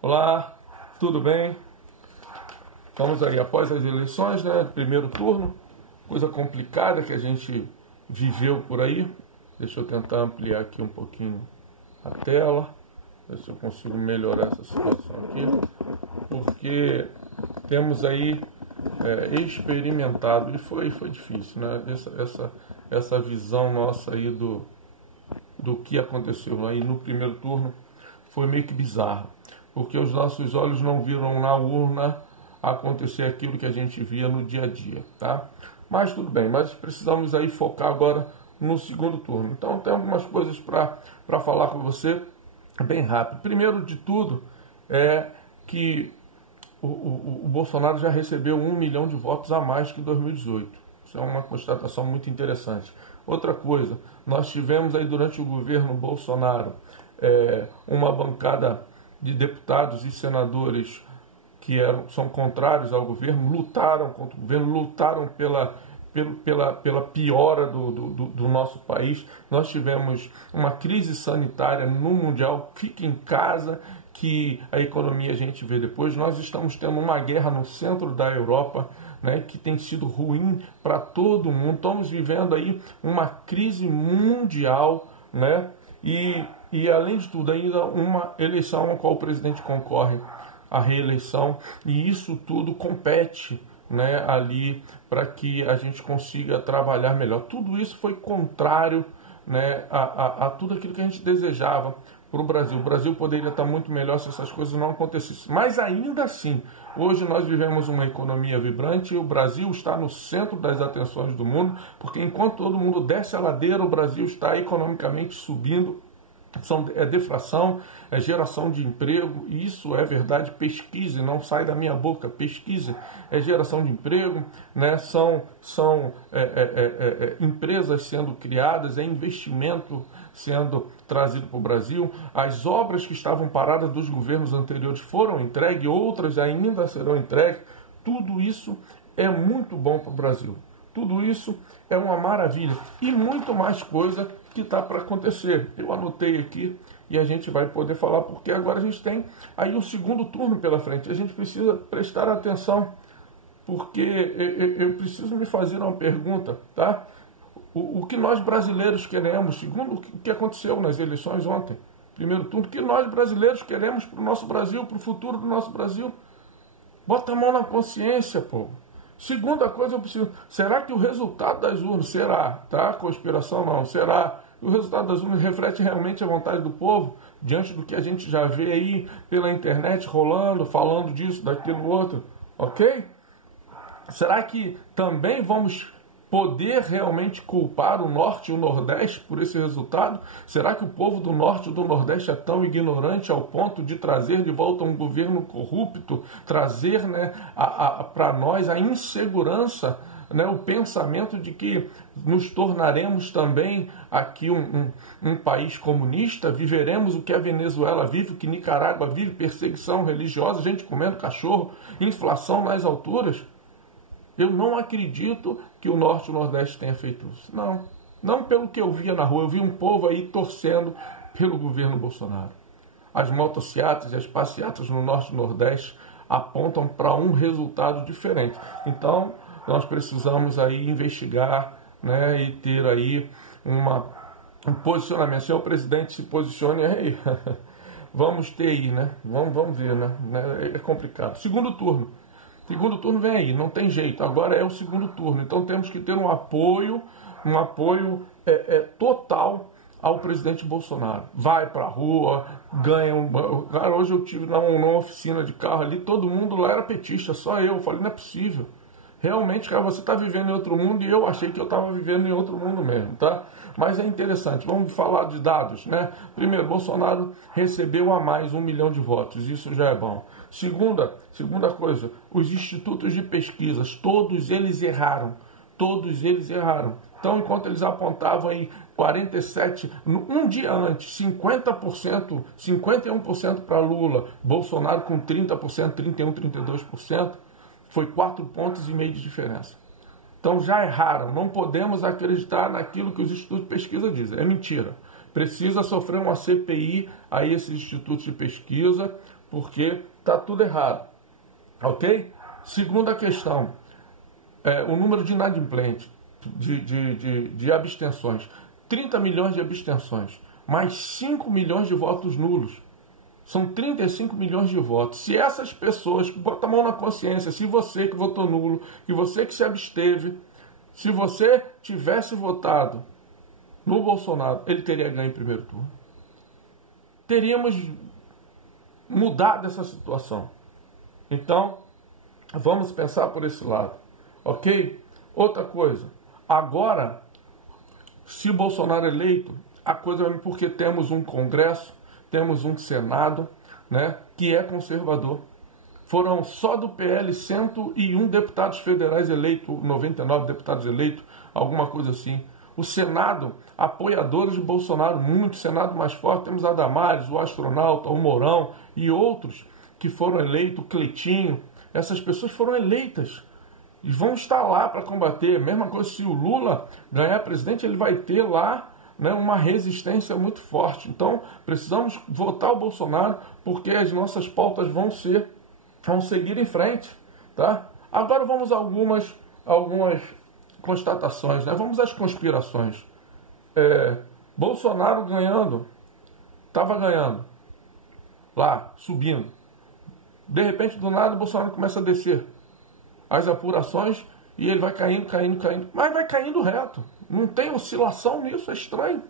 Olá, tudo bem? Estamos aí após as eleições, né? Primeiro turno, coisa complicada que a gente viveu por aí. Deixa eu tentar ampliar aqui um pouquinho a tela, ver se eu consigo melhorar essa situação aqui, porque temos aí experimentado, e foi difícil, né? Essa visão nossa aí do que aconteceu aí no primeiro turno foi meio que bizarro, porque os nossos olhos não viram na urna acontecer aquilo que a gente via no dia a dia, tá? Mas tudo bem, mas precisamos aí focar agora no segundo turno. Então tem algumas coisas para falar com você bem rápido. Primeiro de tudo é que o Bolsonaro já recebeu 1 milhão de votos a mais que 2018. Isso é uma constatação muito interessante. Outra coisa, nós tivemos aí durante o governo Bolsonaro uma bancada de deputados e senadores que são contrários ao governo, lutaram contra o governo, lutaram pela piora do nosso país. Nós tivemos uma crise sanitária no Mundial, fique em casa, que a economia a gente vê depois. Nós estamos tendo uma guerra no centro da Europa, né, que tem sido ruim para todo mundo. Estamos vivendo aí uma crise mundial, né, e além de tudo ainda uma eleição na qual o presidente concorre à reeleição, e isso tudo compete, né, ali para que a gente consiga trabalhar melhor. Tudo isso foi contrário, né, a tudo aquilo que a gente desejava para o Brasil. O Brasil poderia estar muito melhor se essas coisas não acontecessem. Mas ainda assim, hoje nós vivemos uma economia vibrante e o Brasil está no centro das atenções do mundo, porque enquanto todo mundo desce a ladeira, o Brasil está economicamente subindo. É deflação, é geração de emprego, e isso é verdade. Pesquise, não sai da minha boca, pesquise, é geração de emprego, né? São empresas sendo criadas, é investimento sendo trazido para o Brasil. As obras que estavam paradas dos governos anteriores foram entregues, outras ainda serão entregues. Tudo isso é muito bom para o Brasil. Tudo isso é uma maravilha. E muito mais coisa que está para acontecer. Eu anotei aqui e a gente vai poder falar, porque agora a gente tem aí um segundo turno pela frente. A gente precisa prestar atenção, porque eu preciso me fazer uma pergunta, tá? O que nós brasileiros queremos, segundo o que aconteceu nas eleições ontem, primeiro turno, o que nós brasileiros queremos para o nosso Brasil, para o futuro do nosso Brasil? Bota a mão na consciência, povo. Segunda coisa, eu preciso. Será que o resultado das urnas será, tá? Conspiração não, será que o resultado das urnas reflete realmente a vontade do povo, diante do que a gente já vê aí pela internet rolando, falando disso, daquilo, outro, ok? Será que também vamos poder realmente culpar o Norte e o Nordeste por esse resultado? Será que o povo do Norte e do Nordeste é tão ignorante ao ponto de trazer de volta um governo corrupto, trazer, né, para nós a insegurança, né, o pensamento de que nos tornaremos também aqui um país comunista, viveremos o que a Venezuela vive, o que Nicarágua vive, perseguição religiosa, gente comendo cachorro, inflação nas alturas? Eu não acredito que o Norte e o Nordeste tenha feito isso. Não. Não pelo que eu via na rua. Eu vi um povo aí torcendo pelo governo Bolsonaro. As motocicletas e as passeatas no Norte e Nordeste apontam para um resultado diferente. Então, nós precisamos aí investigar, né, e ter aí um posicionamento. Se o presidente se posicione aí, vamos ter aí, né? Vamos ver, né? É complicado. Segundo turno. Segundo turno vem aí, não tem jeito, agora é o segundo turno, então temos que ter um apoio total ao presidente Bolsonaro. Vai pra rua, ganha Cara, hoje eu tive numa oficina de carro ali, todo mundo lá era petista, só eu falei, não é possível. Realmente, cara, você está vivendo em outro mundo e eu achei que eu estava vivendo em outro mundo mesmo, tá? Mas é interessante, vamos falar de dados, né? Primeiro, Bolsonaro recebeu a mais 1 milhão de votos, isso já é bom. Segunda coisa, os institutos de pesquisas, todos eles erraram. Então, enquanto eles apontavam aí 47, um dia antes, 50%, 51% para Lula, Bolsonaro com 30%, 31%, 32%, foi 4,5 pontos de diferença. Então já erraram, não podemos acreditar naquilo que os institutos de pesquisa dizem, é mentira. Precisa sofrer uma CPI a esses institutos de pesquisa, porque está tudo errado. Ok? Segunda questão, o número de inadimplentes, de abstenções. 30 milhões de abstenções, mais 5 milhões de votos nulos. São 35 milhões de votos. Se essas pessoas, bota a mão na consciência, se você que votou nulo, e você que se absteve, se você tivesse votado no Bolsonaro, ele teria ganho em primeiro turno. Teríamos mudado essa situação. Então, vamos pensar por esse lado. Ok? Outra coisa. Agora, se Bolsonaro é eleito, a coisa vai porque temos um Congresso, temos um Senado, né, que é conservador. Foram só do PL 101 deputados federais eleitos, 99 deputados eleitos, alguma coisa assim. O Senado, apoiadores de Bolsonaro, muito, Senado mais forte, temos a Damares, o astronauta, o Mourão e outros que foram eleitos, o Cleitinho. Essas pessoas foram eleitas e vão estar lá para combater. Mesma coisa, se o Lula ganhar presidente, ele vai ter lá, né, uma resistência muito forte. Então, precisamos votar o Bolsonaro, porque as nossas pautas vão seguir em frente. Tá? Agora vamos a algumas constatações, né? Vamos às conspirações. Bolsonaro estava ganhando, lá, subindo. De repente, do nada, Bolsonaro começa a descer as apurações e ele vai caindo, mas vai caindo reto. Não tem oscilação nisso, é estranho,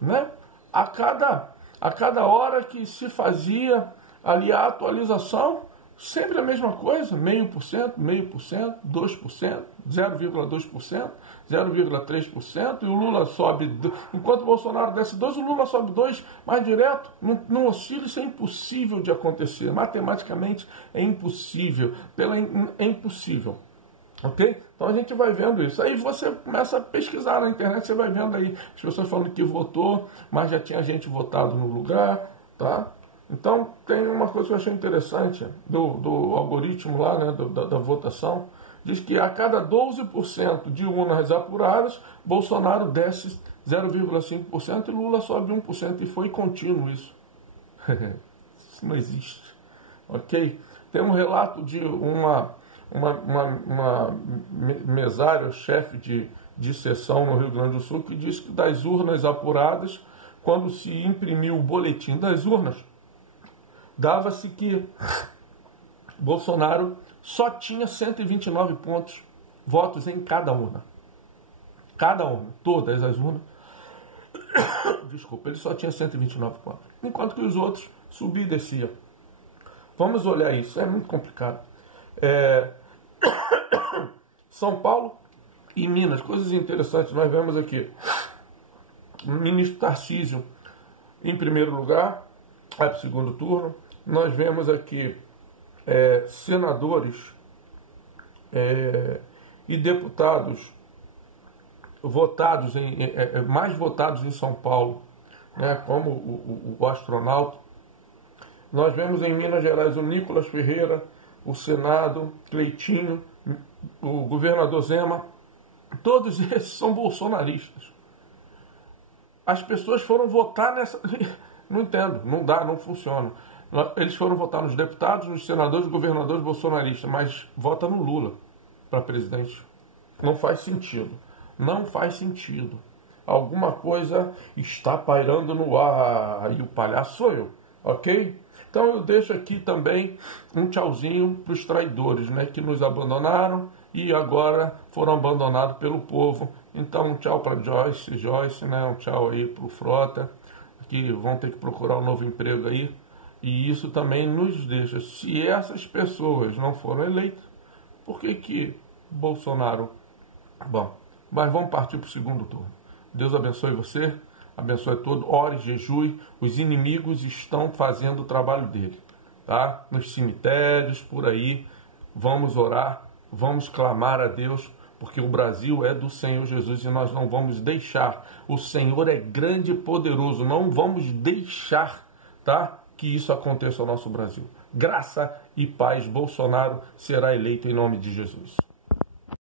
né? A cada hora que se fazia ali a atualização, sempre a mesma coisa, 0,5%, 2%, 0,2%, 0,3%, e o Lula sobe, enquanto o Bolsonaro desce 2, o Lula sobe 2, mais direto, não oscila, isso é impossível de acontecer, matematicamente é impossível, é impossível. Ok? Então a gente vai vendo isso. Aí você começa a pesquisar na internet, você vai vendo aí as pessoas falando que votou, mas já tinha gente votado no lugar, tá? Então tem uma coisa que eu achei interessante do algoritmo lá, né, da votação, diz que a cada 12% de urnas apuradas, Bolsonaro desce 0,5% e Lula sobe 1%, e foi contínuo isso. Isso não existe. Ok? Tem um relato de uma mesária, chefe de sessão no Rio Grande do Sul, que diz que das urnas apuradas, quando se imprimiu o boletim das urnas, dava-se que Bolsonaro só tinha 129 votos em cada urna. Cada urna, todas as urnas. Desculpa, ele só tinha 129 votos. Enquanto que os outros subia e descia. Vamos olhar isso, é muito complicado. São Paulo e Minas, coisas interessantes. Nós vemos aqui o ministro Tarcísio em primeiro lugar, vai para o segundo turno. Nós vemos aqui senadores e deputados votados mais votados em São Paulo, né, como o astronauta. Nós vemos em Minas Gerais o Nicolas Ferreira, o Senado, Cleitinho, o governador Zema. Todos esses são bolsonaristas. As pessoas foram votar nessa... Não entendo, não dá, não funciona. Eles foram votar nos deputados, nos senadores, governadores bolsonaristas, mas vota no Lula para presidente. Não faz sentido. Não faz sentido. Alguma coisa está pairando no ar e o palhaço sou eu, ok? Então eu deixo aqui também um tchauzinho para os traidores, né, que nos abandonaram e agora foram abandonados pelo povo. Então um tchau para Joyce, né, um tchau aí para o Frota, que vão ter que procurar um novo emprego aí. E isso também nos deixa, se essas pessoas não foram eleitas, por que Bolsonaro... Bom, mas vamos partir para o segundo turno. Deus abençoe você, abençoe todo, ore, jejue, os inimigos estão fazendo o trabalho dele, tá? Nos cemitérios, por aí, vamos orar, vamos clamar a Deus, porque o Brasil é do Senhor Jesus e nós não vamos deixar. O Senhor é grande e poderoso, não vamos deixar, tá, que isso aconteça ao nosso Brasil. Graça e paz, Bolsonaro será eleito em nome de Jesus.